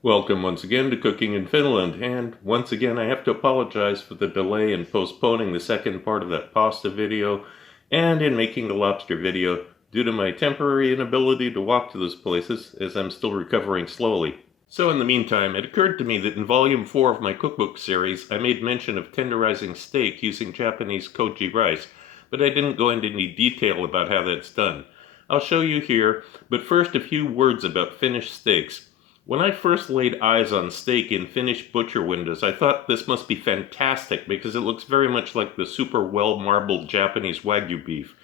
Welcome once again to Cooking in Finland, and once again I have to apologize for the delay in postponing the second part of that pasta video and in making the lobster video due to my temporary inability to walk to those places as I'm still recovering slowly. So in the meantime, it occurred to me that in volume 4 of my cookbook series I made mention of tenderizing steak using Japanese Koji Rice, but I didn't go into any detail about how that's done. I'll show you here, but first a few words about Finnish steaks. When I first laid eyes on steak in Finnish butcher windows, I thought this must be fantastic because it looks very much like the super well-marbled Japanese Wagyu beef.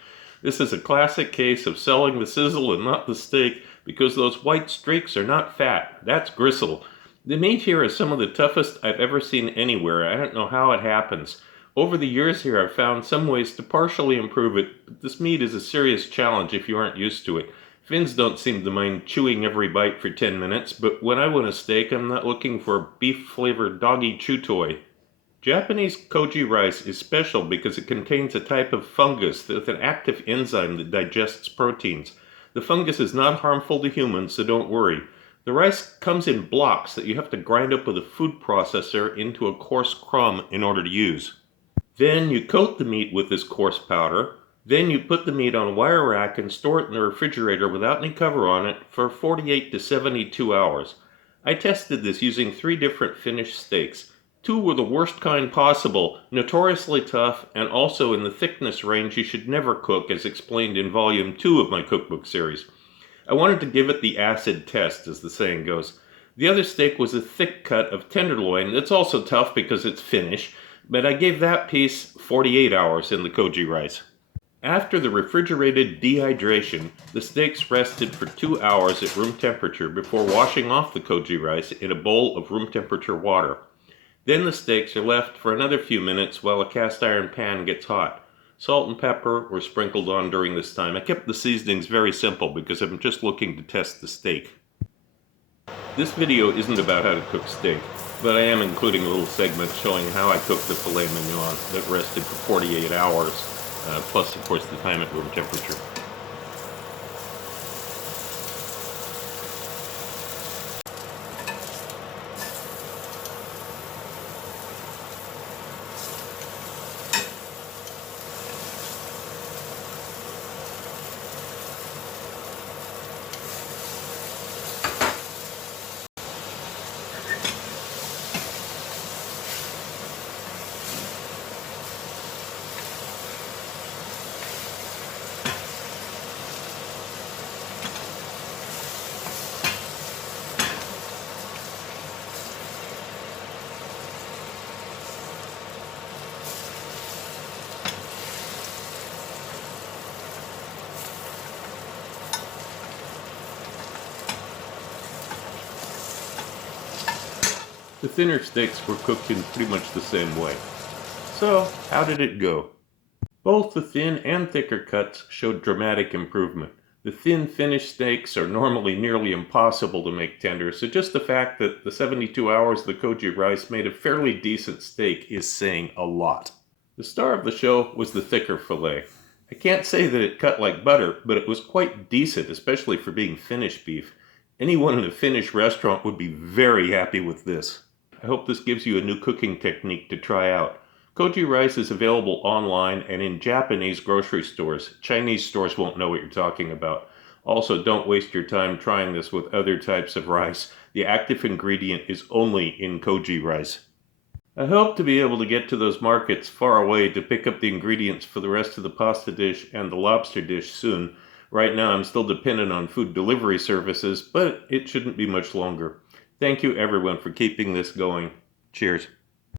This is a classic case of selling the sizzle and not the steak because those white streaks are not fat, that's gristle. The meat here is some of the toughest I've ever seen anywhere. I don't know how it happens. Over the years here I've found some ways to partially improve it, but this meat is a serious challenge if you aren't used to it. Finns don't seem to mind chewing every bite for 10 minutes, but when I want a steak, I'm not looking for a beef-flavored doggy chew toy. Japanese Koji rice is special because it contains a type of fungus with an active enzyme that digests proteins. The fungus is not harmful to humans, so don't worry. The rice comes in blocks that you have to grind up with a food processor into a coarse crumb in order to use. Then you coat the meat with this coarse powder. Then you put the meat on a wire rack and store it in the refrigerator without any cover on it for 48 to 72 hours. I tested this using 3 different Finnish steaks. 2 were the worst kind possible, notoriously tough, and also in the thickness range you should never cook, as explained in volume 2 of my cookbook series. I wanted to give it the acid test, as the saying goes. The other steak was a thick cut of tenderloin that's also tough because it's Finnish, but I gave that piece 48 hours in the Koji rice. After the refrigerated dehydration, the steaks rested for 2 hours at room temperature before washing off the Koji rice in a bowl of room temperature water. Then the steaks are left for another few minutes while a cast iron pan gets hot. Salt and pepper were sprinkled on during this time. I kept the seasonings very simple because I'm just looking to test the steak. This video isn't about how to cook steak, but I am including a little segment showing how I cooked the filet mignon that rested for 48 hours. Plus, of course, the time at room temperature. The thinner steaks were cooked in pretty much the same way. So, how did it go? Both the thin and thicker cuts showed dramatic improvement. The thin Finnish steaks are normally nearly impossible to make tender, so just the fact that the 72 hours the Koji rice made a fairly decent steak is saying a lot. The star of the show was the thicker fillet. I can't say that it cut like butter, but it was quite decent, especially for being Finnish beef. Anyone in a Finnish restaurant would be very happy with this. I hope this gives you a new cooking technique to try out. Koji rice is available online and in Japanese grocery stores. Chinese stores won't know what you're talking about. Also, don't waste your time trying this with other types of rice. The active ingredient is only in Koji rice. I hope to be able to get to those markets far away to pick up the ingredients for the rest of the pasta dish and the lobster dish soon. Right now I'm still dependent on food delivery services, but it shouldn't be much longer. Thank you everyone for keeping this going. Cheers.